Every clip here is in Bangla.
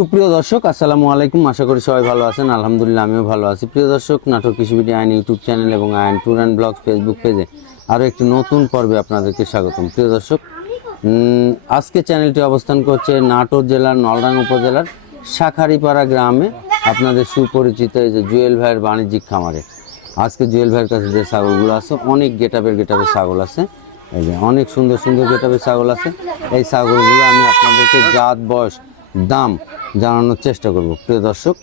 সুপ্রিয় দর্শক, আসসালামু আলাইকুম। আশা করি সবাই ভালো আছেন। আলহামদুলিল্লাহ, আমিও ভালো আছি। প্রিয় দর্শক, নাটক কৃষিবিডি আইন ইউটিউব চ্যানেল এবং আইন ট্যুর অ্যান্ড ব্লগ ফেসবুক পেজে আরও একটি নতুন পর্বে আপনাদেরকে স্বাগতম। প্রিয় দর্শক আজকে চ্যানেলটি অবস্থান করছে নাটোর জেলার নলডাং উপজেলার শাখারিপাড়া গ্রামে আপনাদের সুপরিচিত এই যে জুয়েল ভাইয়ের বাণিজ্যিক খামারে। আজকে জুয়েল ভাইয়ের কাছে যে ছাগলগুলো আছে, অনেক গেটাপের গেটাপের ছাগল আছে। এই যে অনেক সুন্দর সুন্দর গেটাপের ছাগল আছে। এই ছাগলগুলো আমি আপনাদেরকে জাত, বয়স দাম জানানোর চেষ্টা করব। প্রিয় দর্শক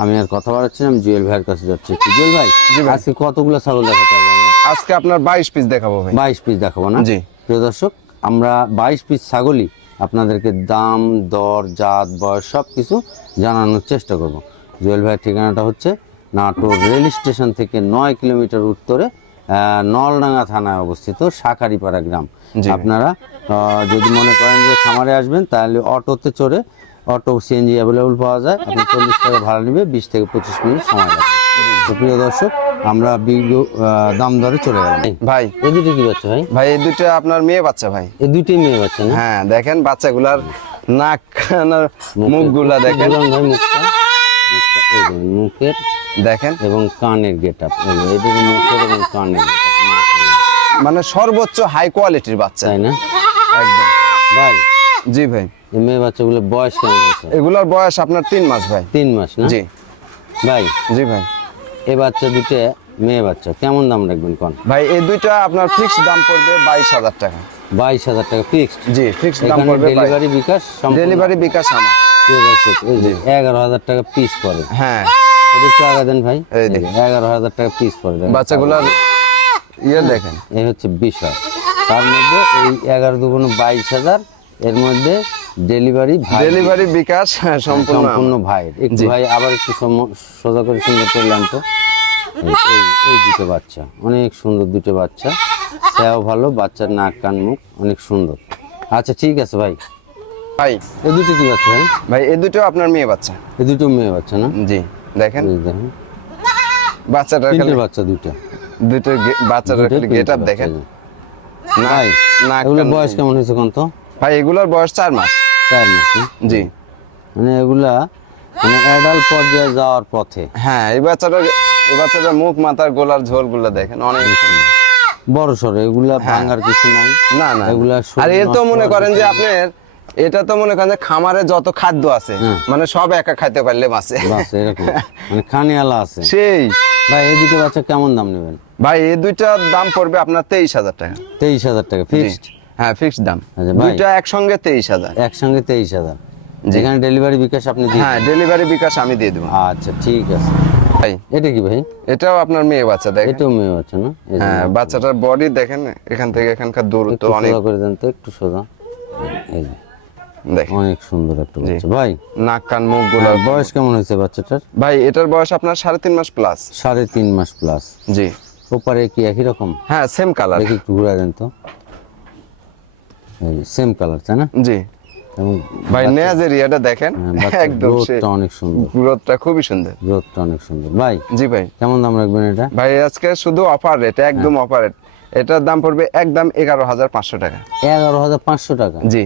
আমি আর কথা বাড়াচ্ছি আমি জুয়েল ভাইয়ের কাছে যাচ্ছি। জুয়েল ভাই আজকে কতগুলো ছাগল দেখাতে হবে আজকে আপনার বাইশ পিস দেখাবো বাইশ পিস দেখাবো না? জি। প্রিয় দর্শক আমরা বাইশ পিস ছাগলই আপনাদেরকে দাম দর জাত বয়স সব কিছু জানানোর চেষ্টা করব। জুয়েল ভাইয়ের ঠিকানাটা হচ্ছে নাটোর রেল স্টেশন থেকে নয় কিলোমিটার উত্তরে নলডাঙ্গা থানায় অবস্থিত শাখারিপাড়া গ্রাম। আপনারা যদি মনে করেন যে খামারে আসবেন তাহলে অটোতে চড়ে অটো সিএনজি অ্যাভেলেবল পাওয়া যায়। আপনি চল্লিশ টাকা ভাড়া নেবে বিশ থেকে পঁচিশ মিনিট সময় লাগবে। তো প্রিয় দর্শক আমরা আহ, দাম দরে চলে গেলাম। ভাই। এই দুটো কি বাচ্চা ভাই? ভাই এই দুটো আপনার মেয়ে বাচ্চা ভাই। এই দুইটাই মেয়ে বাচ্চা হ্যাঁ দেখেন বাচ্চাগুলার নাক মুখগুলা দেখেন। ভাই মুখটা। মুখের দেখেন এবং কানের গেট আপ মুখের এবং কানের মানে সর্বোচ্চ হাই কোয়ালিটির বাচ্চা। তাই না? একদম। ভাই। জি ভাই। এই মেয়ে বাচ্চাগুলো বয়স কেমন আছে? এগুলোর বয়স আপনার তিন মাস ভাই। তিন মাস না? জি। ভাই। জি ভাই। এ বাচ্চা দুটো মেয়ে বাচ্চা কেমন দাম রাখবেন কোন? ভাই এই দুইটা আপনার ফিক্সড দাম পড়বে বাইশ হাজার টাকা। বাইশ হাজার টাকা ফিক্সড জি ফিক্সড দাম পড়বে ডেলিভারি বিকাশ ডেলিভারি বিকাশ আমার। এগারো হাজার টাকা পিস পড়ে হ্যাঁ। একটু আগে দেন ভাই। এগারো হাজার টাকা পিস পড়ে। বাচ্চাগুলার ইয়ে দেখেন। এই হচ্ছে বিষয়। তার মধ্যে এই এগারো দুগুণ বাইশ হাজার এর মধ্যে ডেলিভারি ভাই। ডেলিভারি বিকাশ হ্যাঁ, সম্পূর্ণ। ভাইয়ের একটু ভাই আবার একটু সোজা করে সুন্দর করলাম তো এই দুটো বাচ্চা। অনেক সুন্দর দুটো বাচ্চা। সেও ভালো বাচ্চার নাক কান মুখ অনেক সুন্দর। আচ্ছা ঠিক আছে ভাই। ভাই এই দুটো কি বাচ্চা ভাই? ভাই এই দুটো আপনার মেয়ে বাচ্চা। এই দুটো মেয়ে বাচ্চা না? জি দেখেন। বাচ্চাটার খালি বাচ্চা দুটো দুটো দুটো খালি তিনটে গেট আপ দেখেন। নাক এগুলোর কান- বয়স কেমন হয়েছে কোন তো? ভাই এগুলোর বয়স চার মাস। চার মাস জি। মানে এগুলা মানে অ্যাডাল্ট পর্যায়ে যাওয়ার পথে। হ্যাঁ এই বাচ্চাটার এই বাচ্চাটার মুখ মাথার গোলার ঝোলগুলো দেখেন অনেক। বড় সড়ো এগুলা ভাঙার কিছু নাই। না না। এগুলা আর এ তো মনে করেন যে আপনার এটা তো মনে করেন খামারে যত খাদ্য আছে হুম। মানে সব একা খাইতে পারলে এরকম। মানে খানিয়ালা আছে। সেই। ভাই এই দুটো বাচ্চা কেমন দাম নেবেন? ভাই এই দুইটার দাম পড়বে আপনার তেইশ হাজার টাকা। তেইশ হাজার টাকা ফিক্সড হ্যাঁ ফিক্সড দাম। আচ্ছা, ভাই। দুইটা একসঙ্গে তেইশ হাজার। একসঙ্গে তেইশ হাজার। যেখানে ডেলিভারি বিকাশ আপনি দিয়ে হ্যাঁ ডেলিভারি বিকাশ আমি দিয়ে দেবো। আচ্ছা ঠিক আছে। ভাই। এটা কি ভাই? এটাও আপনার মেয়ে বাচ্চা দেখেন। এটাও মেয়ে বাচ্চা না? হ্যাঁ বাচ্চাটার বডি দেখেন এখান থেকে এখানকার দূরত্ব অনেক করে দেন তো একটু সোজা। এই অনেক সুন্দর একটা বাচ্চা। ভাই নাক কান মুখগুলো হ্যাঁ, বয়স কেমন হয়েছে বাচ্চাটার? ভাই এটার বয়স আপনার সাড়ে তিন মাস প্লাস সাড়ে তিন মাস প্লাস জি। ওপারে কি একই রকম? হ্যাঁ সেম কালার দেখি একটু ঘুরে দেন তো। সেম কালার তাই না? জি। ভাই দেখেন হ্যাঁ, একদম অনেক সুন্দর। গ্রোথটা খুবই সুন্দর। গ্রোথটা অনেক সুন্দর। ভাই জি ভাই। কেমন দাম রাখবেন এটা? ভাই আজকে শুধু অফার রেট একদম অফার রেট এটার দাম পড়বে একদম এগারো হাজার পাঁচশো টাকা। এগারো হাজার পাঁচশো টাকা? জি।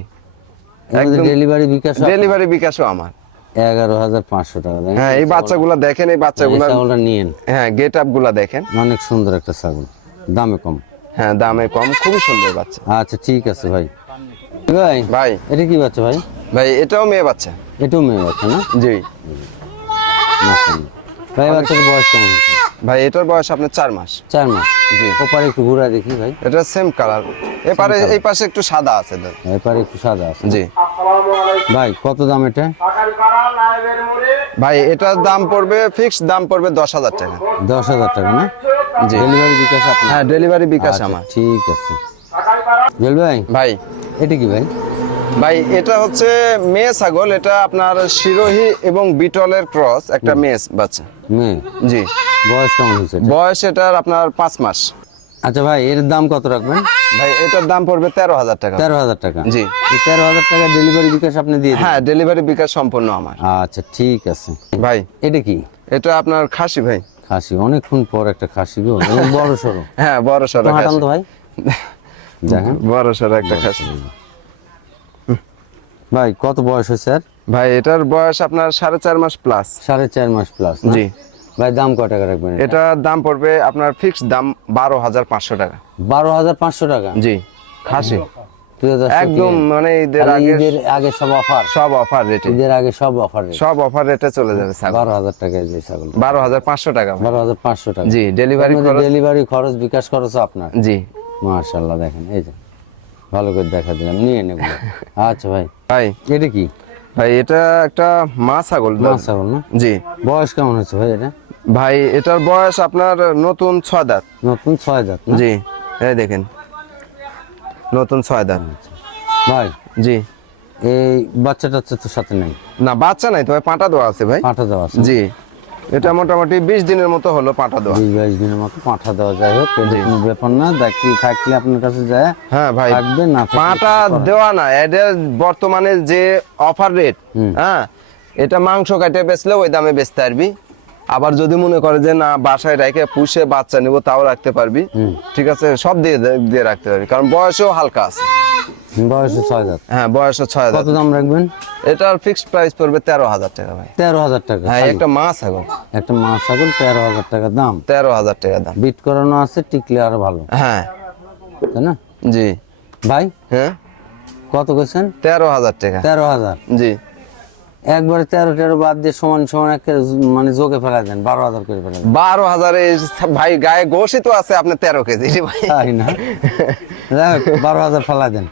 ডেলিভারি বিকাশ ডেলিভারি বিকাশও আমার। এগারো হাজার পাঁচশো টাকা হ্যাঁ এই বাচ্চাগুলা দেখেন এই বাচ্চাগুলা ছাগলটা নিয়েন। হ্যাঁ গেট আপগুলা দেখেন। অনেক সুন্দর একটা ছাগল দামে কম। হ্যাঁ দামে কম খুবই সুন্দর বাচ্চা। আচ্ছা ঠিক আছে ভাই। ভাই ভাই। এটা কি বাচ্চা ভাই? ভাই এটাও মেয়ে বাচ্চা। এটাও মেয়ে বাচ্চা না? জি। ভাই বাচ্চার বয়স কেমন ভাই এটার বয়স আপনার চার মাস। চার মাস। জি। ওপারে একটু ঘুরা দেখি ভাই। এটা সেম কালার এপারে এই পাশে একটু সাদা আছে। এপারে একটু সাদা আছে। জি। ভাই কত দাম এটা? ভাই এটার দাম পড়বে ফিক্সড দাম পড়বে দশ হাজার টাকা। দশ হাজার টাকা না? জি। ডেলিভারি বিকাশ আপনার? হ্যাঁ ডেলিভারি বিকাশ আচ্ছা, আমার। ঠিক আছে। ভাই? ভাই। এটা কি ভাই? ভাই এটা হচ্ছে মেয়ে ছাগল এটা আপনার শিরোহী এবং বিটলের ক্রস একটা মেয়ে বাচ্চা। মেয়ে? জি। বয়স কেমন হয়েছে বয়স এটার আপনার পাঁচ মাস। আচ্ছা ভাই এর দাম কত রাখবেন? ভাই এটার দাম পড়বে তেরো হাজার টাকা। তেরো হাজার টাকা। জি। তেরো হাজার টাকা ডেলিভারি বিকাশ আপনি দিয়ে হ্যাঁ ডেলিভারি বিকাশ সম্পূর্ণ আমার। আচ্ছা ঠিক আছে। ভাই এটা কি? এটা আপনার খাসি ভাই। খাসি অনেকক্ষণ পর একটা খাসি গো বড় সড়ো হ্যাঁ বড় সড়ো হাঁটান তো ভাই? দেখেন বড় সড়ো একটা খাসি। ভাই কত বয়স হয়েছে আর ভাই এটার বয়স আপনার সাড়ে চার মাস প্লাস সাড়ে চার মাস প্লাস জি। ভাই দাম কয় টাকা রাখবেন এটা? দাম পড়বে আপনার ফিক্সড দাম বারো হাজার পাঁচশো টাকা। বারো হাজার পাঁচশো টাকা? জি। খাসি? একদম মানে ঈদের আগে ঈদের আগে সব অফার? সব অফার রেটে ঈদের আগে সব অফার সব অফার রেটে চলে যাবে ছাগল। বারো হাজার টাকায় যে ছাগল। বারো হাজার পাঁচশো টাকা। বারো হাজার পাঁচশো টাকা। জি ডেলিভারি ডেলিভারি খরচ বিকাশ খরচ আপনার। জি। মাশাল্লাহ দেখেন এই যে। ভালো করে দেখা দিলাম নিয়ে নেব। আচ্ছা ভাই। ভাই। এটা কি? ভাই এটা একটা মা ছাগল। মাছ ছাগল না? জি। বয়স কেমন হচ্ছে ভাই এটা? ভাই এটার বয়স আপনার নতুন ছয় দাঁত। নতুন ছয় না? জি এই দেখেন। নতুন ছয় দাঁত। ভাই জি। এই বাচ্চা টাচ্চা তো সাথে নেই। না বাচ্চা নাই তো ভাই পাঁটা দেওয়া আছে ভাই। পাঠা দেওয়া আছে। জি এটা মোটামুটি বিশ দিনের মতো হলো পাঁটা দেওয়া। বিশ বাইশ দিনের মতো পাঠা দেওয়া যাই হোক কোনো ব্যাপার না। দেখি থাকলে আপনার কাছে যায় হ্যাঁ ভাই থাকবে না পাটা দেওয়া না এটা বর্তমানে যে অফার রেট হ্যাঁ এটা মাংস কাটে বেচলে ওই দামে বেচতে পারবি। আবার যদি মনে করে যে না বাসায় রেখে পুষে বাচ্চা নিব তাও রাখতে পারবি। ঠিক আছে? সব দিয়ে দিয়ে রাখতে পারবি। কারণ বয়সও হালকা আছে। বয়সে ছয় জাত হ্যাঁ বয়সও ছয় হাজার। কত দাম রাখবেন? এটার ফিক্সড প্রাইস পড়বে তেরো হাজার টাকা ভাই। তেরো হাজার টাকা হ্যাঁ একটা মাছ এখন একটা মাছ ছাগল তেরো হাজার টাকা দাম। তেরো হাজার টাকা দাম। বিট করানো আছে টিকলে আরও ভালো। হ্যাঁ। তাই না? জি। ভাই? হ্যাঁ? কত কইছেন? তেরো হাজার টাকা। তেরো হাজার। জি। একবারে তেরো তেরো বাদ দিয়ে সমান সমান একটা মানে যোগে ফেলা দেন বারো হাজার করে ফেলা বারো হাজারে ভাই গায়ে গোশই তো আছে আপনি তেরো কেজি ভাই। তাই না? বারো হাজার ফেলা দেন।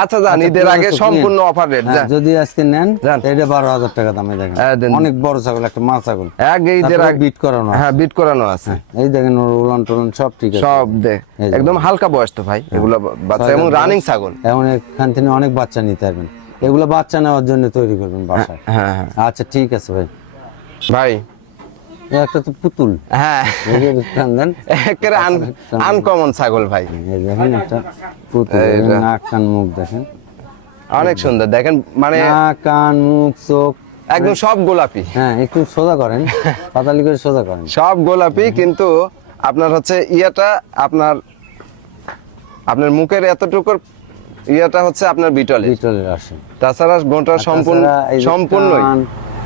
আচ্ছা যান ঈদের আগে সম্পূর্ণ অফার রেট হ্যাঁ, যদি আজকে নেন এটা বারো হাজার টাকা দামে দেখেন। হ্যাঁ, অনেক বড় ছাগল একটা মা ছাগল। আগে ঈদের আগে বিট করানো হ্যাঁ বিট করানো আছে। এই দেখেন উলান টুলান সব ঠিক আছে। সব দেখ একদম হালকা বয়স তো ভাই এগুলো বাচ্চা এবং রানিং ছাগল। এখন এখান থেকে অনেক বাচ্চা নিতে পারবেন। এগুলো বাচ্চা নেওয়ার জন্য তৈরি করবেন বাসায়। হ্যাঁ হ্যাঁ। আচ্ছা ঠিক আছে ভাই। ভাই। একটা তো পুতুল। হ্যাঁ। আনকমন ছাগল ভাই। দেখেন একটা পুতুল নাক কান মুখ দেখেন। অনেক সুন্দর। দেখেন মানে নাক কান মুখ চোখ। একদম সব গোলাপি। হ্যাঁ একটু সোজা করেন। পাতালি করে সোজা করেন। সব গোলাপি কিন্তু আপনার হচ্ছে ইয়াটা আপনার আপনার মুখের এতটুকুর ইয়েটা হচ্ছে আপনার বিটলের। বিটলের আসে তাছাড়া গোটা সম্পূর্ণ সম্পূর্ণই।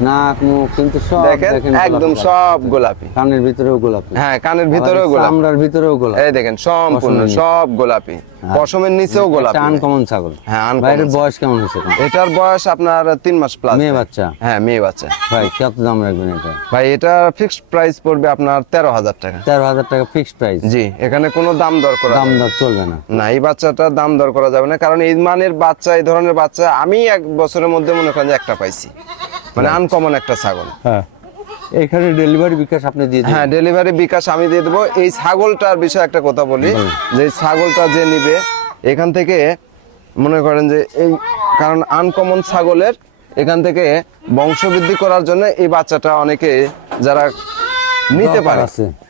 নাক মুখ কিন্তু সব দেখেন একদম সব গোলাপি। কানের ভিতরেও গোলাপি। হ্যাঁ কানের ভিতরেও গোলাপি। চামড়ার ভিতরেও গোলাপি। এই দেখেন সম্পূর্ণ সব গোলাপি। পশমের নিচেও গোলাপি। আনকমন ছাগল। হ্যাঁ, uncommon বয়স কেমন হয়েছে এটার বয়স আপনার তিন মাস প্লাস মেয়ে বাচ্চা? হ্যাঁ মেয়ে বাচ্চা। ভাই কত দাম রাখবেন এটা? ভাই এটা ফিক্সড প্রাইস পড়বে আপনার তেরো হাজার টাকা। তেরো হাজার টাকা ফিক্সড প্রাইস জি এখানে কোনো দাম দর করা দাম দর চলবে না। না এই বাচ্চাটার দাম দর করা যাবে না কারণ এই মানের বাচ্চা এই ধরনের বাচ্চা আমি এক বছরের মধ্যে মনে করেন যে একটা পাইছি। মানে আনকমন একটা ছাগল। হ্যাঁ। এখানে ডেলিভারি বিকাশ আপনি দিয়ে হ্যাঁ ডেলিভারি বিকাশ আমি দিয়ে দেবো। এই ছাগলটার বিষয়ে একটা কথা বলি যে ছাগলটা যে নিবে এখান থেকে মনে করেন যে এই কারণ আনকমন ছাগলের এখান থেকে বংশবৃদ্ধি করার জন্য এই বাচ্চাটা অনেকে যারা নিতে পারে।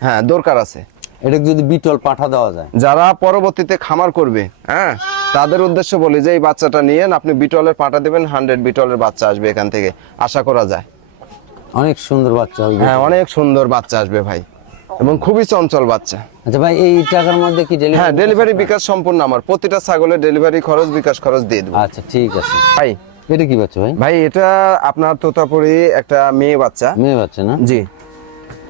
হ্যাঁ দরকার আছে। এটা যদি বিটল পাঠা দেওয়া যায়। যারা পরবর্তীতে খামার করবে হ্যাঁ তাদের উদ্দেশ্য বলি যে এই বাচ্চাটা নিয়েন আপনি বিটলের পাঠা দেবেন হান্ড্রেড বিটলের বাচ্চা আসবে এখান থেকে। আশা করা যায়। অনেক সুন্দর বাচ্চা হবে হ্যাঁ অনেক সুন্দর বাচ্চা আসবে ভাই। এবং খুবই চঞ্চল বাচ্চা। আচ্ছা ভাই এই টাকার মধ্যে কি ডেলিভারি হ্যাঁ ডেলিভারি বিকাশ সম্পূর্ণ আমার। প্রতিটা ছাগলের ডেলিভারি খরচ বিকাশ খরচ দিয়ে দেবো। আচ্ছা ঠিক আছে। ভাই। এটা কি বাচ্চা ভাই? ভাই এটা আপনার তোতাপুরি একটা মেয়ে বাচ্চা। মেয়ে বাচ্চা না? জি।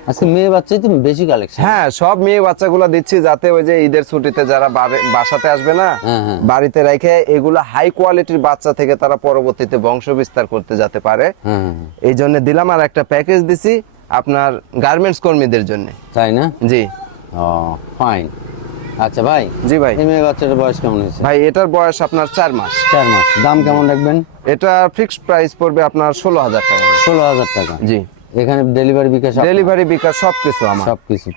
আজকে মেয়ে বাচ্চাই তো বেশি কালেকশন হ্যাঁ সব মেয়ে বাচ্চাগুলো দিচ্ছি যাতে ওই যে ঈদের ছুটিতে যারা বাসাতে আসবে না হ্যাঁ, হ্যাঁ। বাড়িতে রেখে এগুলো হাই কোয়ালিটির বাচ্চা থেকে তারা পরবর্তীতে বংশ বিস্তার করতে যেতে পারে। হ্যাঁ। এই জন্য দিলাম আর একটা প্যাকেজ দিছি আপনার গার্মেন্টস কর্মীদের জন্য। তাই না? জি। ও ফাইন আচ্ছা ভাই জি ভাই। এই মেয়ে বাচ্চাটার বয়স কেমন হয়েছে? ভাই এটার বয়স আপনার চার মাস। চার মাস। দাম কেমন রাখবেন? এটা ফিক্সড প্রাইস পড়বে আপনার ষোলো হাজার টাকা। ষোলো হাজার টাকা। জি। এখানে ডেলিভারি বিকাশ ডেলিভারি বিকাশ সবকিছু আমার। সবকিছু।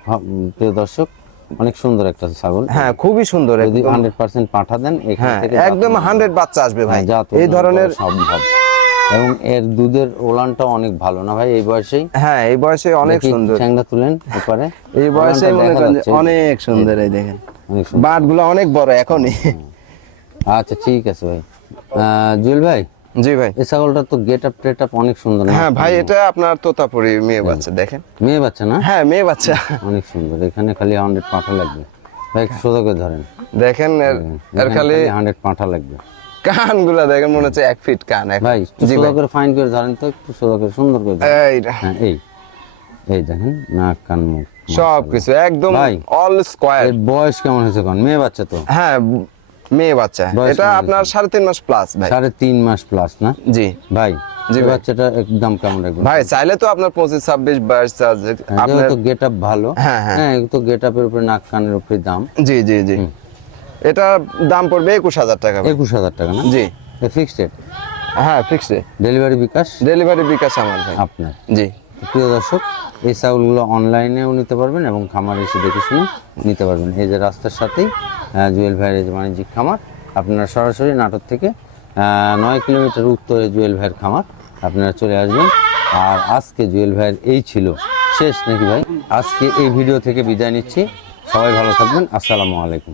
প্রিয় দর্শক অনেক সুন্দর একটা ছাগল। হ্যাঁ খুবই সুন্দর যদি হান্ড্রেড পার্সেন্ট পাঠা দেন এখান হ্যাঁ থেকে একদম হান্ড্রেড বাচ্চা আসবে ভাই। হ্যাঁ, এই ধরনের সম্ভব। এবং এর দুধের ওলানটা অনেক ভালো না ভাই? এই বয়সেই? হ্যাঁ এই বয়সে অনেক সুন্দর। ঠ্যাংটা তুলেন এপারে। এই বয়সে। অনেক সুন্দর এই দেখেন। সুন্দর। অনেক বড় এখনই। আচ্ছা ঠিক আছে ভাই। জুয়েল ভাই জি ভাই। এই ছাগলটা তো গেট আপ টেট আপ অনেক সুন্দর হ্যাঁ ভাই এটা আপনার তোতাপুরি মেয়ে বাচ্চা দেখেন। মেয়ে বাচ্চা না? হ্যাঁ মেয়ে বাচ্চা। অনেক সুন্দর এখানে খালি হান্ড্রেড পাঠা লাগবে। ভাই একটু সোজা করে ধরেন। দেখেন এর- খালি হান্ড্রেড পাঠা লাগবে। কানগুলা দেখেন মনে হচ্ছে এক ফিট কান ভাই সোজা করে ফাইন করে ধরেন তো একটু সোজা করে সুন্দর করে। এইটা হ্যাঁ এই। এই দেখেন নাক কান মুখ সব কিছু একদম। অল স্কোয়ার বয়স কেমন হয়েছে কোন মেয়ে বাচ্চা তো। হ্যাঁ মেয়ে বাচ্চা। এটা আপনার সাড়ে তিন মাস প্লাস ভাই। সাড়ে তিন মাস প্লাস না? জি। ভাই জি। বাচ্চাটা একদম কেমন রাখবেন ভাই চাইলে তো আপনার পঁচিশ ছাব্বিশ বাইশ আপনার যেহেতু গেট আপ ভালো। হ্যাঁ, হ্যাঁ। হ্যাঁ তো গেট আপের উপরে নাক কানের উপরে দাম। জি জি জি। এটা দাম পড়বে একুশ হাজার টাকা একুশ হাজার টাকা না? জি। ফিক্সড রেট হ্যাঁ fixed delivery bKash? Delivery bKash আমার ভাই। আপনার। জি। প্রিয় দর্শক এই ছাগলগুলো অনলাইনেও নিতে পারবেন এবং খামারে এসে দেখে শুনে নিতে পারবেন। এই যে রাস্তার সাথেই জুয়েল ভাইয়ের যে বাণিজ্যিক খামার, আপনারা সরাসরি নাটক থেকে নয় কিলোমিটার উত্তরে জুয়েল ভাইয়ের খামার, আপনারা চলে আসবেন। আর আজকে জুয়েল ভাইয়ের এই ছিল শেষ, নাকি ভাই? আজকে এই ভিডিও থেকে বিদায় নিচ্ছি। সবাই ভালো থাকবেন। আসসালামু আলাইকুম।